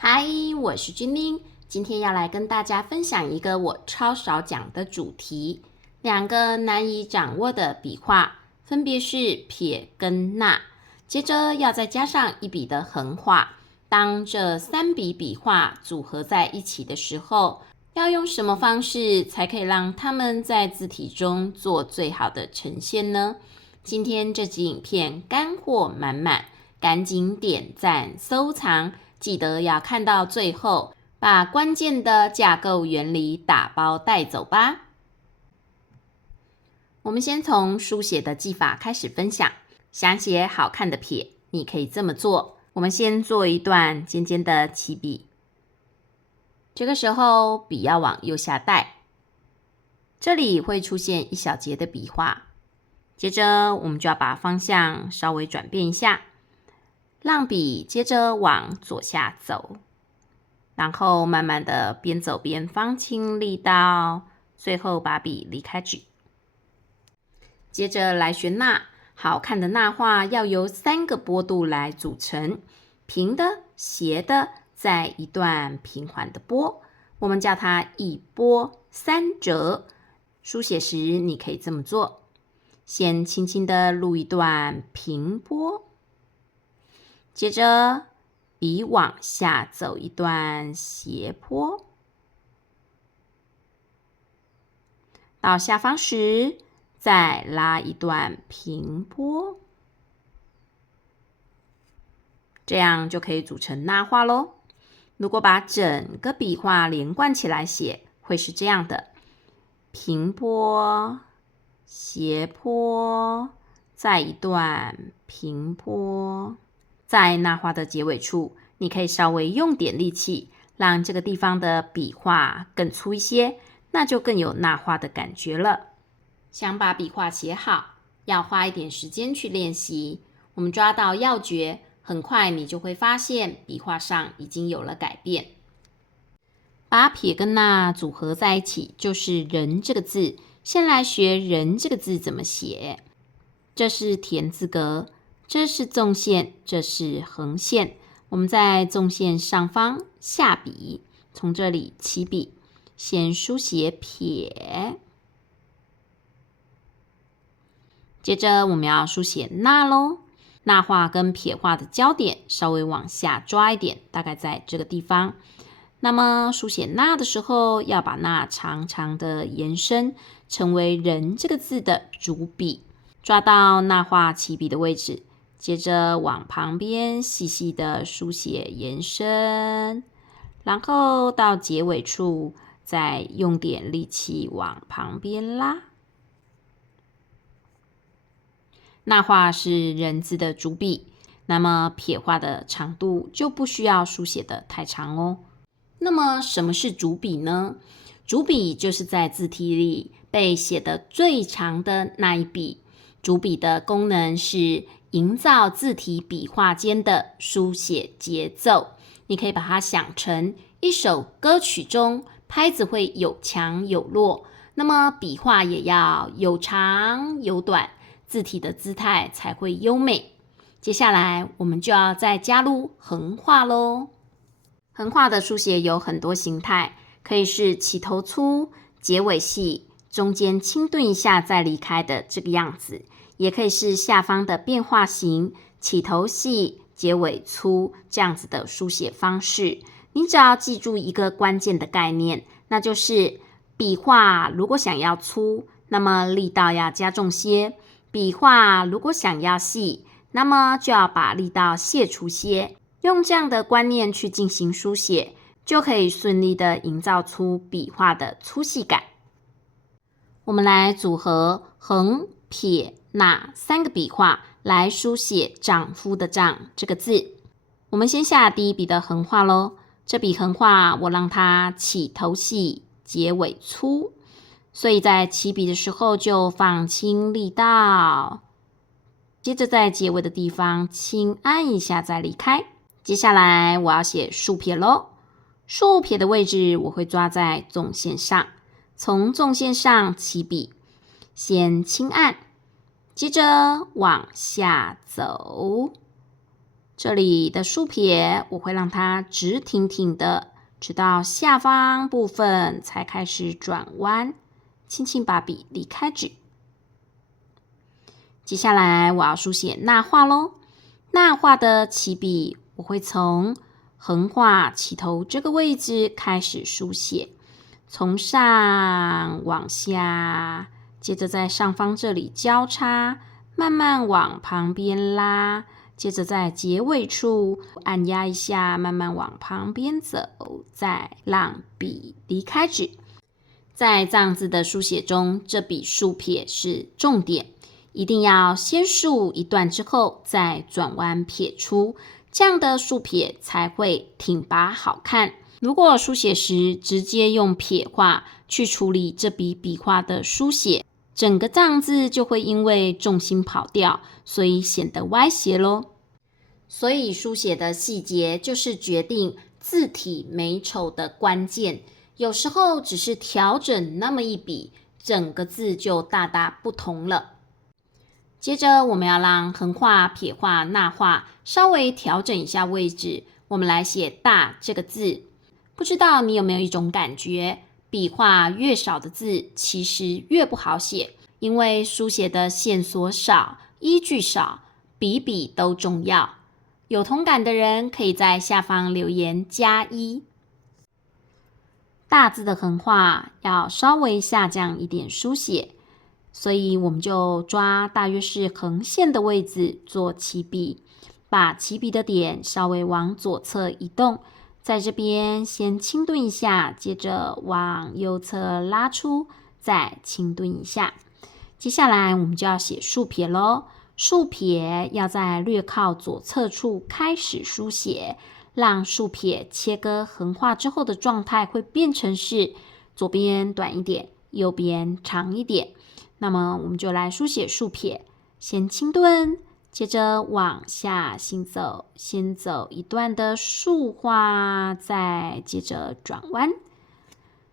嗨，我是君玲，今天要来跟大家分享一个我超少讲的主题，两个难以掌握的笔画，分别是撇跟捺，接着要再加上一笔的横画。当这三笔笔画组合在一起的时候，要用什么方式才可以让它们在字体中做最好的呈现呢？今天这集影片干货满满，赶紧点赞收藏，记得要看到最后，把关键的架构原理打包带走吧。我们先从书写的技法开始分享。想写好看的撇，你可以这么做。我们先做一段尖尖的起笔，这个时候笔要往右下带，这里会出现一小节的笔画。接着我们就要把方向稍微转变一下，让笔接着往左下走，然后慢慢的边走边放轻力道，最后把笔离开纸。接着来学捺，好看的捺画要由3个波度来组成，平的、斜的，再一段平缓的波，我们叫它一波三折。书写时你可以这么做，先轻轻的录一段平波，接着笔往下走一段斜坡，到下方时再拉一段平波，这样就可以组成捺画咯。如果把整个笔画连贯起来写，会是这样的：平波、斜坡，再一段平坡。在捺画的结尾处，你可以稍微用点力气，让这个地方的笔画更粗一些，那就更有捺画的感觉了。想把笔画写好，要花一点时间去练习。我们抓到要诀，很快你就会发现笔画上已经有了改变。把撇跟捺组合在一起，就是人这个字。先来学人这个字怎么写。这是田字格，这是纵线，这是横线。我们在纵线上方下笔，从这里起笔，先书写撇，接着我们要书写捺咯。捺画跟撇画的交点稍微往下抓一点，大概在这个地方。那么书写捺的时候，要把捺长长的延伸，成为人这个字的主笔。抓到捺画起笔的位置，接着往旁边细细的书写延伸，然后到结尾处再用点力气往旁边拉。捺画是人字的主笔，那么撇画的长度就不需要书写的太长哦。那么什么是主笔呢？主笔就是在字体里被写得最长的那一笔。主笔的功能是营造字体笔画间的书写节奏。你可以把它想成一首歌曲中拍子会有强有弱，那么笔画也要有长有短，字体的姿态才会优美。接下来我们就要再加入横画咯。横画的书写有很多形态，可以是起头粗、结尾细、中间轻顿一下再离开的这个样子，也可以是下方的变化型，起头细、结尾粗这样子的书写方式。你只要记住一个关键的概念，那就是笔画如果想要粗，那么力道要加重些；笔画如果想要细，那么就要把力道卸除些。用这样的观念去进行书写，就可以顺利的营造出笔画的粗细感。我们来组合横、撇、捺3个笔画来书写丈夫的丈这个字。我们先下第一笔的横画咯。这笔横画我让它起头细，结尾粗，所以在起笔的时候就放轻力道，接着在结尾的地方轻按一下再离开。接下来我要写竖撇咯。竖撇的位置我会抓在纵线上，从纵线上起笔，先轻按，接着往下走，这里的竖撇我会让它直挺挺的，直到下方部分才开始转弯，轻轻把笔离开纸。接下来我要书写捺画咯。捺画的起笔我会从横画起头这个位置开始书写，从上往下，接着在上方这里交叉，慢慢往旁边拉，接着在结尾处按压一下，慢慢往旁边走，再让笔离开纸。在这样子的书写中，这笔竖撇是重点，一定要先竖一段之后再转弯撇出，这样的竖撇才会挺拔好看。如果书写时直接用撇画去处理这笔笔画的书写，整个藏字就会因为重心跑掉，所以显得歪斜咯。所以书写的细节就是决定字体美丑的关键，有时候只是调整那么一笔，整个字就大大不同了。接着我们要让横画、撇画、捺画稍微调整一下位置，我们来写大这个字。不知道你有没有一种感觉，笔画越少的字其实越不好写，因为书写的线索少，依据少，笔笔都重要。有同感的人可以在下方留言+1。大字的横画要稍微下降一点书写，所以我们就抓大约是横线的位置做起笔，把起笔的点稍微往左侧移动，在这边先轻顿一下，接着往右侧拉出，再轻顿一下。接下来我们就要写竖撇咯。竖撇要在略靠左侧处开始书写，让竖撇切割横画之后的状态会变成是左边短一点，右边长一点。那么我们就来书写竖撇，先轻顿，接着往下行走，先走一段的竖画，再接着转弯。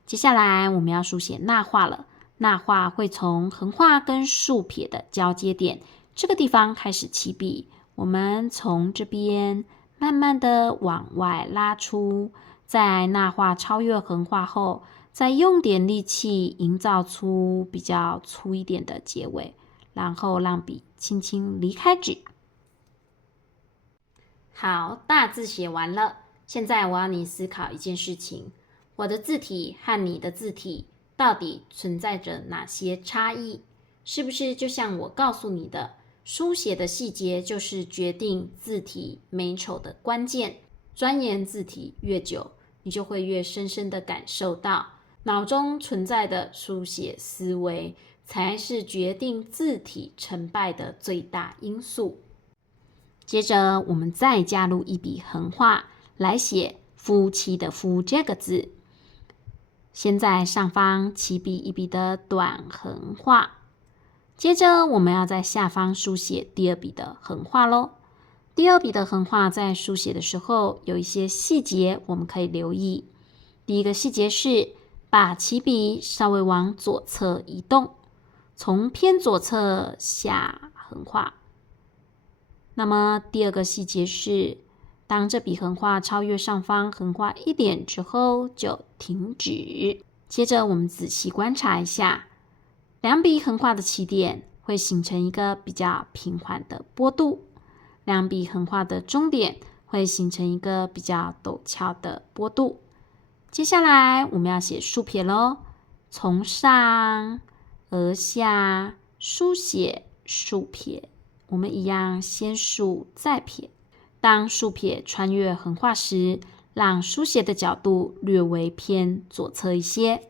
接下来我们要书写捺画了，捺画会从横画跟竖撇的交接点这个地方开始起笔，我们从这边慢慢的往外拉出，在捺画超越横画后，再用点力气营造出比较粗一点的结尾，然后让笔轻轻离开纸。好，大字写完了，现在我要你思考一件事情，我的字体和你的字体到底存在着哪些差异？是不是就像我告诉你的，书写的细节就是决定字体美丑的关键，钻研字体越久，你就会越深深的感受到，脑中存在的书写思维才是决定字体成败的最大因素。接着我们再加入一笔横画来写夫妻的夫这个字，先在上方起笔一笔的短横画，接着我们要在下方书写第二笔的横画咯。第二笔的横画在书写的时候有一些细节我们可以留意。第一个细节是把起笔稍微往左侧移动，从偏左侧下横画。那么第二个细节是，当这笔横画超越上方横画一点之后就停止。接着我们仔细观察一下，两笔横画的起点会形成一个比较平缓的波度，两笔横画的终点会形成一个比较陡峭的波度。接下来我们要写竖撇咯，从上而下书写竖撇，我们一样先竖再撇。当竖撇穿越横画时，让书写的角度略微偏左侧一些。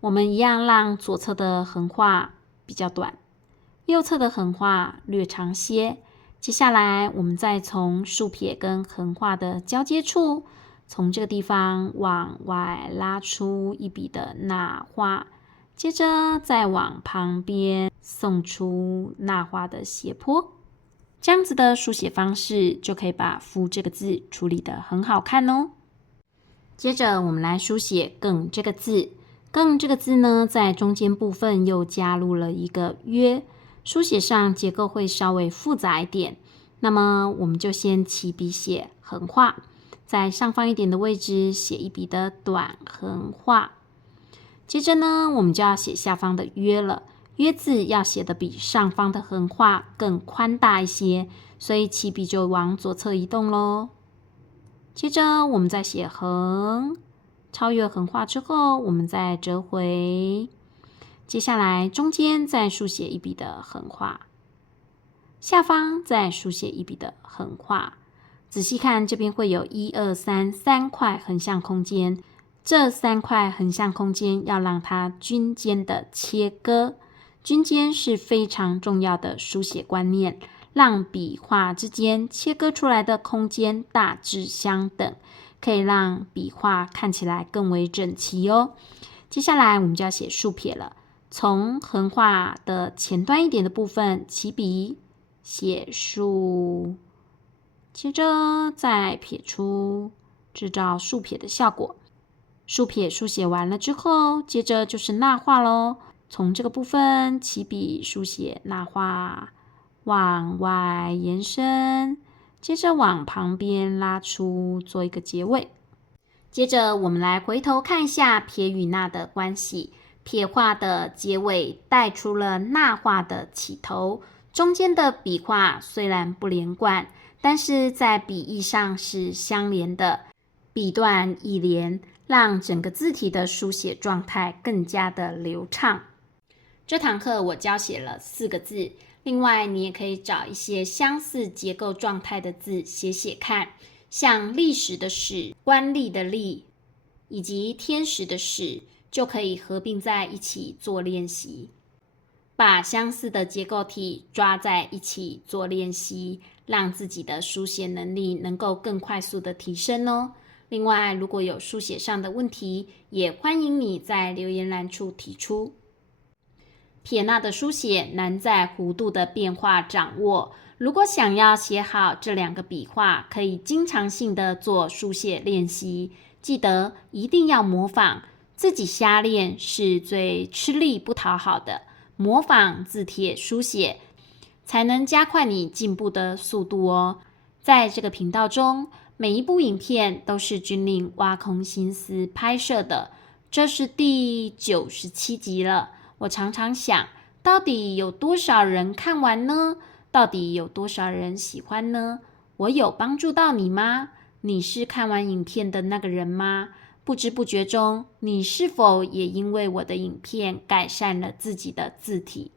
我们一样让左侧的横画比较短，右侧的横画略长些。接下来我们再从竖撇跟横画的交接处，从这个地方往外拉出一笔的捺画，接着再往旁边送出捺画的斜坡。这样子的书写方式就可以把夫这个字处理得很好看哦。接着我们来书写更这个字，更这个字呢，在中间部分又加入了一个约，书写上结构会稍微复杂一点。那么我们就先起笔写横画，在上方一点的位置写一笔的短横画。接着呢，我们就要写下方的约了。约字要写的比上方的横画更宽大一些，所以起笔就往左侧移动咯。接着我们再写横，超越横画之后，我们再折回。接下来中间再书写一笔的横画，下方再书写一笔的横画。仔细看，这边会有1、2、3块横向空间。这3块横向空间要让它均间的切割，均间是非常重要的书写观念，让笔画之间切割出来的空间大致相等，可以让笔画看起来更为整齐哦。接下来我们就要写竖撇了，从横画的前端一点的部分起笔写竖，接着再撇出，制造竖撇的效果。竖撇书写完了之后，接着就是捺画咯。从这个部分起笔书写捺画，往外延伸，接着往旁边拉出，做一个结尾。接着我们来回头看一下撇与捺的关系。撇画的结尾带出了捺画的起头，中间的笔画虽然不连贯，但是在笔意上是相连的，笔断意连，让整个字体的书写状态更加的流畅。这堂课我教写了4个字，另外你也可以找一些相似结构状态的字写写看，像历史的史、官吏的吏以及天使的使，就可以合并在一起做练习。把相似的结构体抓在一起做练习，让自己的书写能力能够更快速的提升哦。另外，如果有书写上的问题，也欢迎你在留言栏处提出。撇捺的书写难在弧度的变化掌握，如果想要写好这2个笔画，可以经常性的做书写练习，记得一定要模仿，自己瞎练是最吃力不讨好的，模仿字帖书写才能加快你进步的速度哦。在这个频道中，每一部影片都是君令挖空心思拍摄的，这是第97集了。我常常想，到底有多少人看完呢？到底有多少人喜欢呢？我有帮助到你吗？你是看完影片的那个人吗？不知不觉中，你是否也因为我的影片改善了自己的字体？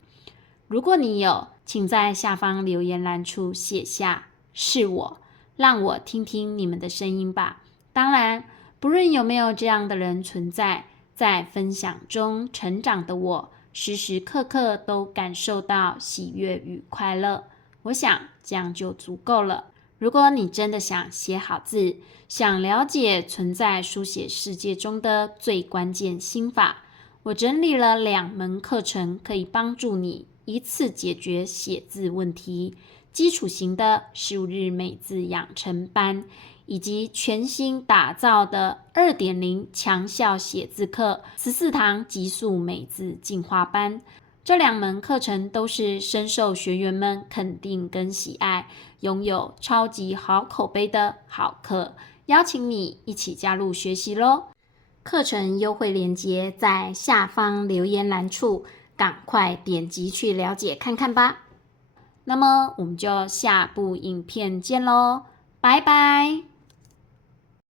如果你有，请在下方留言栏处写下是我，让我听听你们的声音吧。当然，不论有没有这样的人存在，在分享中成长的我，时时刻刻都感受到喜悦与快乐。我想这样就足够了。如果你真的想写好字，想了解存在书写世界中的最关键心法，我整理了2门课程，可以帮助你一次解决写字问题。基础型的15日美字养成班，以及全新打造的2.0强效写字课14堂极速美字进化班。这2门课程都是深受学员们肯定跟喜爱，拥有超级好口碑的好课，邀请你一起加入学习咯。课程优惠链接在下方留言栏处，赶快点击去了解看看吧。那么我们就下部影片见咯，拜拜。